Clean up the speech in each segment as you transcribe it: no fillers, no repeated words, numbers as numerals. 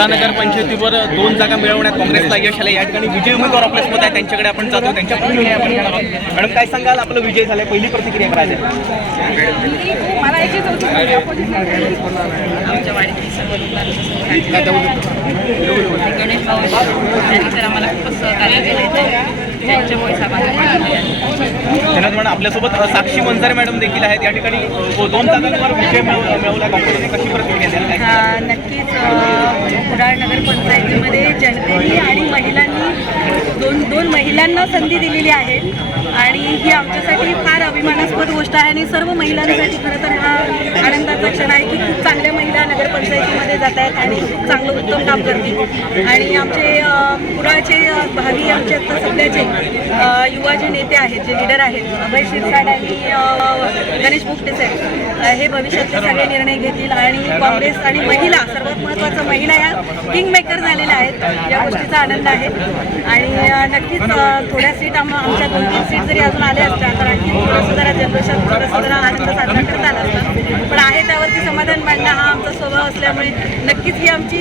कुडाळ नगर पंचायतीवर 2 जागा मिळवण्यात काँग्रेसला यश आले। या ठिकाणी विजय उमेदवार आपल्यासोबत आहे, त्यांच्याकडे आपण जातो, त्यांच्या प्रतिक्रिया आपण घेणार आहोत। मॅडम काय सांगाल, आपलं विजय झालाय, पहिली प्रतिक्रिया काय आहे? मला याचीच होती आमच्या वाडीतील सर्व गणेश भाऊ त्यांनी तर आम्हाला खूपच सहकार्य केलं, त्यांच्यामुळे मॅडम आपल्यासोबत साक्षी मंजारे मॅडम देखील आहेत। या ठिकाणी 2 जागांवर विजय मिळवला काँग्रेसने, कशी प्रतिक्रिया द्याल? नक्कीच कुडाळ नगर पंचायतीमध्ये जनतेने आणि महिलांनी दोन महिलांना संधी दिलेली आहे आणि ही आमच्यासाठी फार अभिमानास्पद गोष्ट आहे आणि सर्व महिलांसाठी खरं तर हा आनंदाचा क्षण आहे की खूप चांगल्या महिला नगरपंचायतीमध्ये जात आहेत आणि खूप चांगलं उत्तम काम करतील। आणि आमचे कुडाळचे भावी आमचे आता सध्याचे युवा जे नेते आहेत, जे लीडर आहेत, अभय शिरसाट आणि गणेश मुक्ते साहेब, हे भविष्यातले सगळे निर्णय घेतील आणि काँग्रेस आणि महिला, सर्वात महत्त्वाचं महिला या किंग मेकर झालेल्या आहेत, या गोष्टीचा आनंद आहे। आणि नक्कीच थोड्या सीट आमच्या 2-3 सीट जरी अजून आल्या असत्या तर आणखी थोडंसं जरा जल्लोषात थोडंसं जरा आनंद साजरा करता आला असता, पण आहे त्यावरती समाधान मांडणं हा आमचा स्वभाव असल्यामुळे नक्कीच ही आमची,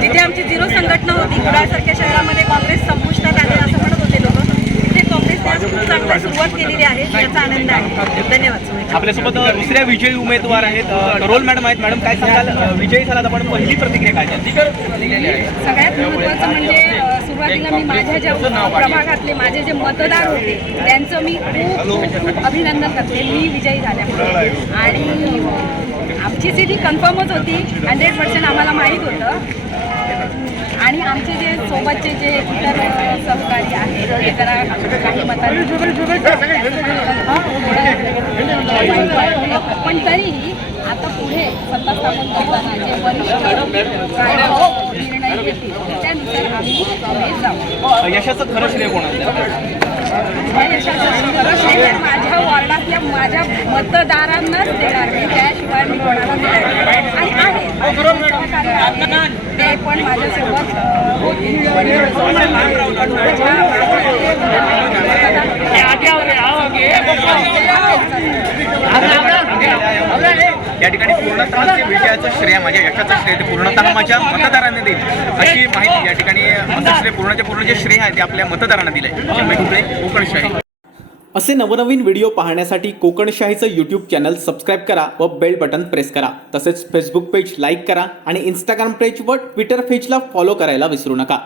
जिथे आमची 0 संघटना होती, कुडाळसारख्या शहरामध्ये काँग्रेस संपुष्टात आले असं म्हणत होते लोक, तिथे काँग्रेसने आज खूप चांगली सुरुवात केलेली आहे, याचा आनंद आहे। धन्यवाद। आपल्यासोबत दुसऱ्या विजयी उमेदवार आहेत, रोल मॅडम आहेत। मॅडम काय सांगाल, विजयी झाला आपण पहिली प्रतिक्रिया काय? सगळ्यात महत्त्वाचं म्हणजे सुरुवातीला मी माझ्या ज्या प्रभागातले माझे जे मतदार होते त्यांचं मी खूप अभिनंदन करते, मी विजयी झाल्यामुळे। आणि आमची सीट ही कन्फर्मच होती, 100% आम्हाला माहीत होतं। आणि आमचे जे सोबतचे जे इतर सहकारी आहेत ते जरा काही मतांनी पण तरीही आता पुढे सत्ता स्थापन करताना जे वरिष्ठ निर्णय घेतील त्यानुसार आम्ही जाऊ। यशाचं खरं श्रेय कोणाचं? माझ्या वॉर्डातल्या माझ्या मतदारांनाच देणार मी, त्याशिवाय मी कोणाला देणार आणि आहे ते पण माझ्यासोबत या ठिकाणी पूर्णतः जे विजयाचं श्रेय, माझ्या यशाचं श्रेय ते पूर्णतः माझ्या मतदारांनी देईल अशी माहिती या ठिकाणी श्रेय पूर्ण जे श्रेय आहे ते आपल्या मतदारांना दिलंय। कोकणशाही असे नवनवीन व्हिडिओ पाहण्यासाठी कोकणशाहीचं यूट्यूब चॅनल सबस्क्राईब करा व बेल बटन प्रेस करा। तसेच फेसबुक पेज लाईक करा आणि इंस्टाग्राम पेज व ट्विटर पेजला फॉलो करायला विसरू नका।